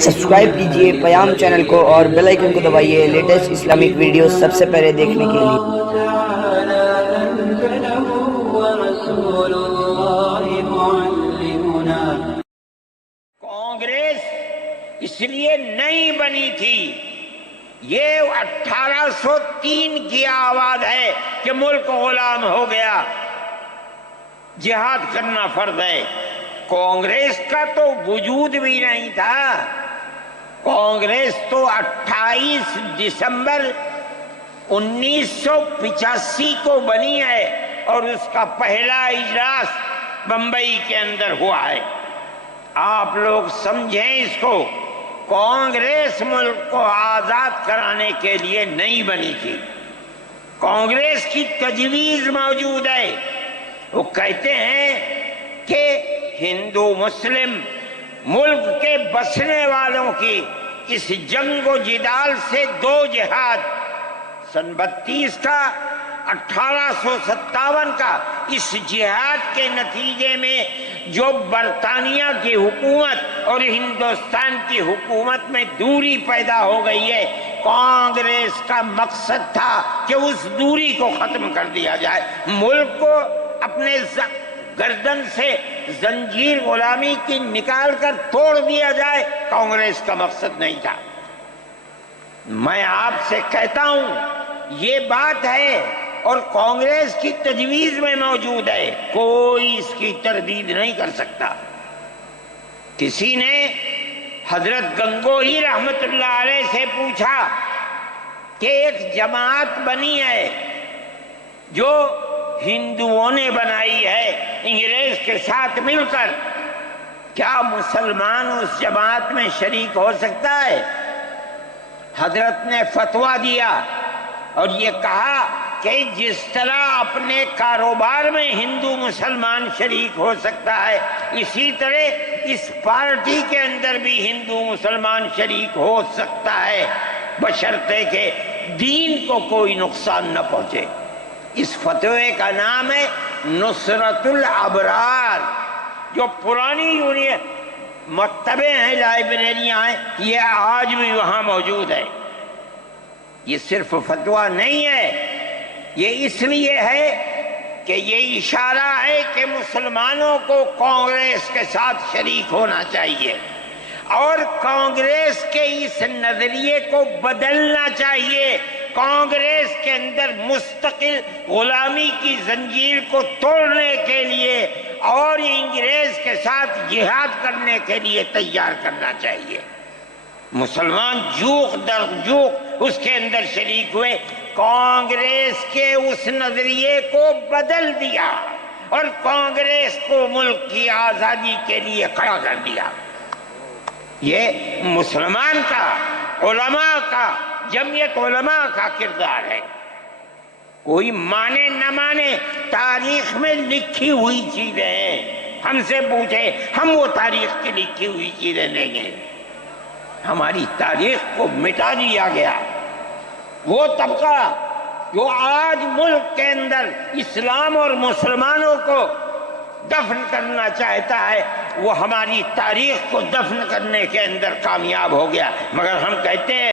Subscribe کیجئے پیام channel کو اور بیل آئیکن کو دبائیے لیٹسٹ اسلامک ویڈیوز سب سے پہلے دیکھنے کے لیے۔ کانگریس اس لیے نہیں بنی تھی، یہ 1803 کی آواز ہے کہ ملک غلام ہو گیا، جہاد کرنا فرض ہے۔ کانگریس کا تو وجود بھی نہیں تھا۔ کانگریس تو 28 دسمبر 1985 کو بنی ہے اور اس کا پہلا اجلاس بمبئی کے اندر ہوا ہے۔ آپ لوگ سمجھیں اس کو، کانگریس ملک کو آزاد کرانے کے لیے نہیں بنی تھی۔ کانگریس کی تجویز موجود ہے، وہ کہتے ہیں کہ ہندو مسلم ملک کے بسنے والوں کی اس جنگ و جدال سے دو جہاد، سن 32 کا 1857 کا، اس جہاد کے نتیجے میں جو برطانیہ کی حکومت اور ہندوستان کی حکومت میں دوری پیدا ہو گئی ہے، کانگریس کا مقصد تھا کہ اس دوری کو ختم کر دیا جائے، ملک کو اپنے گردن سے زنجیر غلامی کی نکال کر توڑ دیا جائے۔ کانگریس کا مقصد نہیں تھا۔ میں آپ سے کہتا ہوں یہ بات ہے اور کانگریس کی تجویز میں موجود ہے، کوئی اس کی تردید نہیں کر سکتا۔ کسی نے حضرت گنگوہی رحمت اللہ علیہ سے پوچھا کہ ایک جماعت بنی ہے جو ہندوؤں نے بنائی ہے انگریز کے ساتھ مل کر، کیا مسلمان اس جماعت میں شریک ہو سکتا ہے؟ حضرت نے فتویٰ دیا اور یہ کہا کہ جس طرح اپنے کاروبار میں ہندو مسلمان شریک ہو سکتا ہے، اسی طرح اس پارٹی کے اندر بھی ہندو مسلمان شریک ہو سکتا ہے، بشرطے کہ دین کو کوئی نقصان نہ پہنچے۔ اس فتوے کا نام ہے نصرت الابرار، جو پرانی یونین مکتبیں ہیں، لائبریریاں ہیں، یہ آج بھی وہاں موجود ہے۔ یہ صرف فتویٰ نہیں ہے، یہ اس لیے ہے کہ یہ اشارہ ہے کہ مسلمانوں کو کانگریس کے ساتھ شریک ہونا چاہیے اور کانگریس کے اس نظریے کو بدلنا چاہیے۔ کانگریس کے اندر مستقل غلامی کی زنجیر کو توڑنے کے لیے اور انگریز کے ساتھ جہاد کرنے کے لیے تیار کرنا چاہیے۔ مسلمان جوق در جوق اس کے اندر شریک ہوئے، کانگریس کے اس نظریے کو بدل دیا اور کانگریس کو ملک کی آزادی کے لیے کھڑا کر دیا۔ یہ مسلمان کا، علماء کا، جمعیت علماء کا کردار ہے۔ کوئی مانے نہ مانے، تاریخ میں لکھی ہوئی چیزیں ہیں، ہم سے پوچھے ہم وہ تاریخ کی لکھی ہوئی چیزیں لیں گے۔ ہماری تاریخ کو مٹا دیا گیا۔ وہ طبقہ جو آج ملک کے اندر اسلام اور مسلمانوں کو دفن کرنا چاہتا ہے، وہ ہماری تاریخ کو دفن کرنے کے اندر کامیاب ہو گیا، مگر ہم کہتے ہیں